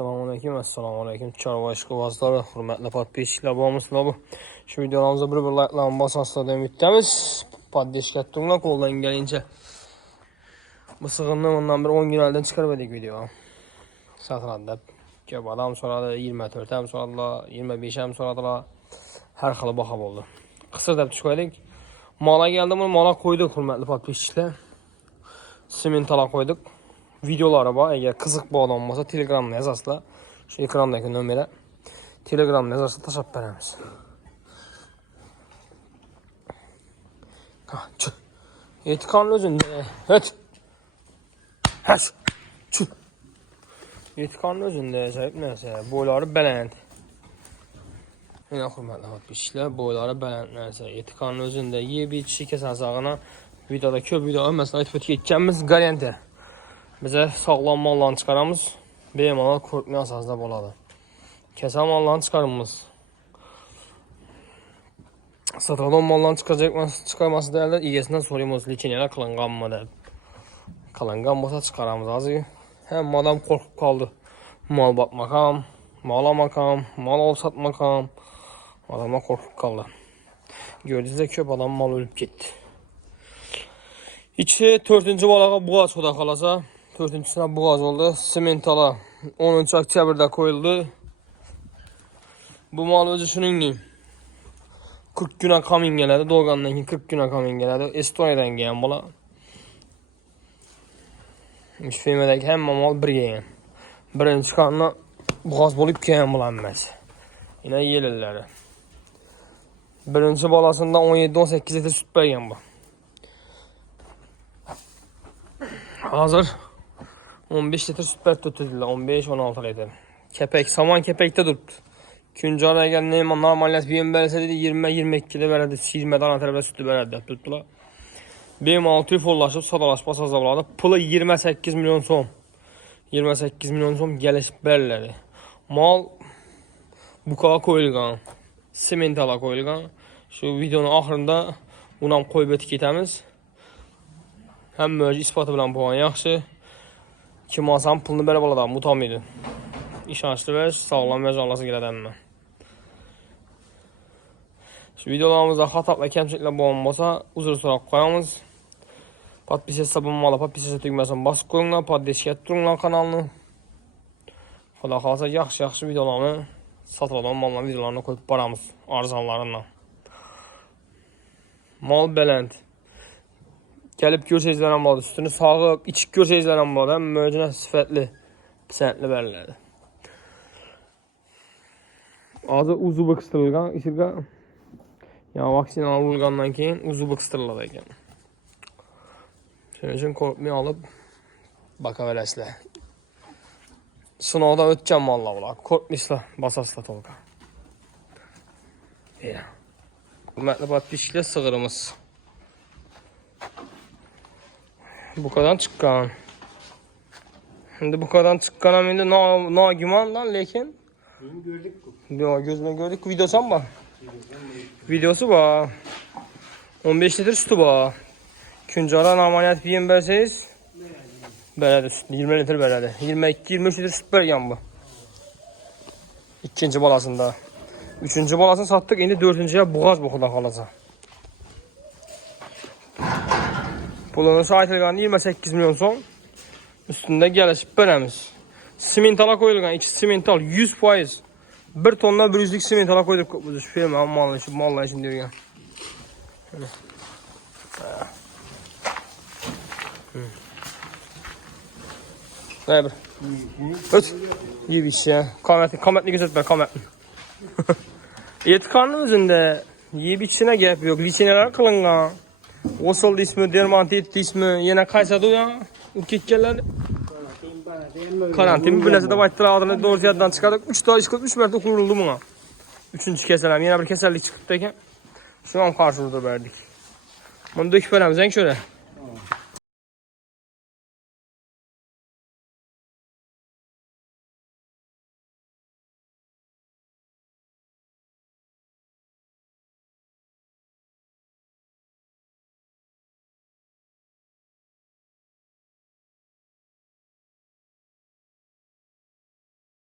Assalomu alaykum. Chorvash quvvazlar, hurmatli podpischilar bormisizlar bu? Shu videolarimizni bir like'larni bosasizlar deb umidamiz. Podpishka tinglar qo'ldan kelincha. Bu sig'inni bundan bir 10 kun oldin chiqarib edik video. Saqlab deb. Ko'p odam so'radi, 24 ham so'radilar, 25 ham so'radilar. Har xil baho bo'ldi. Qisqa deb chiqaylik. Mola keldi, buni mola qo'ydik hurmatli podpishchilar. Sementala qo'ydik. Videolari bor. Agar qiziq bo'lgan bo'lsa, Telegramda yozasizlar. Shu ekrandagi nomerga Telegramda yozasizlar, tashlab beramiz. Yetqanli o'zinde. Hət. Həs. Çü. Yetqanli o'zinde sahib narsa. Bo'ylari baland. Yana hurmatli podpishchilar, bo'ylari baland narsa. Yetqanli o'zinde yeb ichishi kasalsag'ini videoda ko'p video emas, aytib o'tganmiz, garantiya. Bize sağlam mallarını çıkarımız, bemalol qo'rqmay asosida bo'ladi. Kasal mallarni chiqaramiz. Sotadigan mallarni chiqarmasdan avval egasidan so'raymiz, lecheniyalar qilinganmi deb. Qilingan bo'lsa chiqaramiz. Hozir hamma odam qo'rqib qoldi. Mol boqmakam, mol olmakam, mol sotmakam. Odamlar qo'rqib qoldi. Gördünüz ko'p odam mal o'lib ketdi. İçi 4-bolaga bo'g'oz xudo xolasa. 4-sine bo'g'oz oldu. Sementala 10 oktyabrda qo'yildi. Bu mal o'zi shuningdek 40 kuna kamin keladi. Doğgandan keyin 40 kuna kamin keladi. Estoniyadan kelgan bola. Firmadagi hamma mal birga kelgan. Birinchi qanni bo'g'oz bo'lib kelgan bola emas. Yine yelillari. Birinchi bolasında 17-18 litr süt bergan bu. Hazır 15 litre süt berdi tutdular. 15-16 litre. Kepek, saman kepekte durdu. Küncara geldi, normalyat bir yem verse dedi 20-22 de verdi. 20 tane tarafta sütü verdi tutdular. Benim 6 follaşıp sadalaşma sazavladı. Pılı 28 milyon som. 28 milyon som gelişip belirledi. Mal bu kadar koyulgan. Sementala koyulgan. Şu videonun ahırında unam koyup etiketemiz. Hem möcü ispatı bilen puan yaxşı. Kim alsam pulunu belə baladan mutamıydı. İşançlı və sağlam və canlısı gələdənmə. Şu videolarımızda xatat və kəmçiliklə boğan olsa uzun sorak qoyamız. Podpis hesabımalı, podpis hesabı tügməsini basıb qoyunlar, podpishka turunlar kanalını. Xuda qalsa yaxşı videolarını satıladan malların videolarını koyup baramız arzanlarından. Mal belənd. Gəlib görsəyizlərən vardı, üstünü sağıb, içik görsəyizlərən vardı, həm möcünə sifətli, pisətli bərlədi. Azı uzubu qıstırılgan, isirqa, yəni vaksinalı ulqandan keyin uzubu qıstırılada ekan. Şunun üçün qorxmaya alıb, baka verəsilər. Sınavda ötəcəm mallar olar, qorxmuşlar, basasla tolqa. Hürmətli podpishchilar, sığırımız. Bu kadar çıkan. Şimdi bu kadar çıkan aminde na güman lan lekin. Gördük. Gözüme gördük. Videosu mu var? Videosu var. 15 litre sütü var. Küncara normaliyat bir yem verseniz. Beledi süt. 20 litre beledi. 22-23 litre süt bergen bu. İkinci balasında. Üçüncü balasını sattık. Şimdi dördüncüye boğaz bu kadar kalacak. Pulunu saytılgan 28 milyon son. Üstünde gelişip veremiz. Simentala koyulgan. İki simental 100%. 1 tonla 100'lük simentala koyduk. Bu firma mallar için diyor ya. Ne bir? Öt. İyi bir şey ya. Kametli gözetme kametli. Yetkanlı özünde iyi bir içine gap yok. Liçeneler kılıngan. Osal ismi, dermantit ismi, yine kaysadı ya. Ülkekkeler. Karantin bir nesede bayttıra adını doğru yerden çıkardık. 3 daha çıkıp 3 mərtə kuruldu buna. 3. keselim. Yine bir keserlik çıkıp deyken. Şu an karşılığı verdik. Bunu döküp veremizden şöyle.